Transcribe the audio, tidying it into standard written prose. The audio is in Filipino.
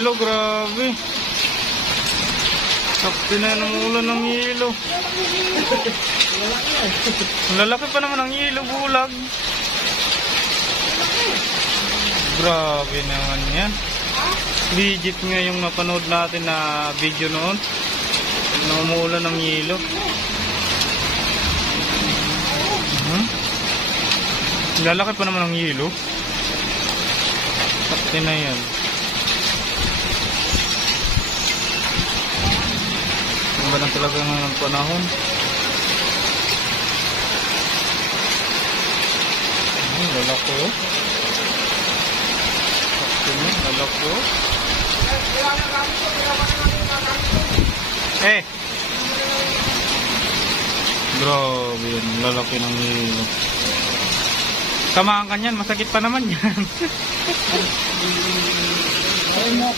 Yelo, grabe. Sakti na ng ulan ng yelo. Lalaki pa naman ang yelo, bulag. Grabe naman yan. Legit nga yung napanood natin na video noon. Na umuulan ng yelo. Lalaki pa naman ang yelo. Sakti na yan. Ano ba lang talaga ng panahon? Lalaki oh. Sakti na, lalaki oh. Grabe yan, lalaki ng yelo. Tamaan ka niyan, masakit pa naman yan.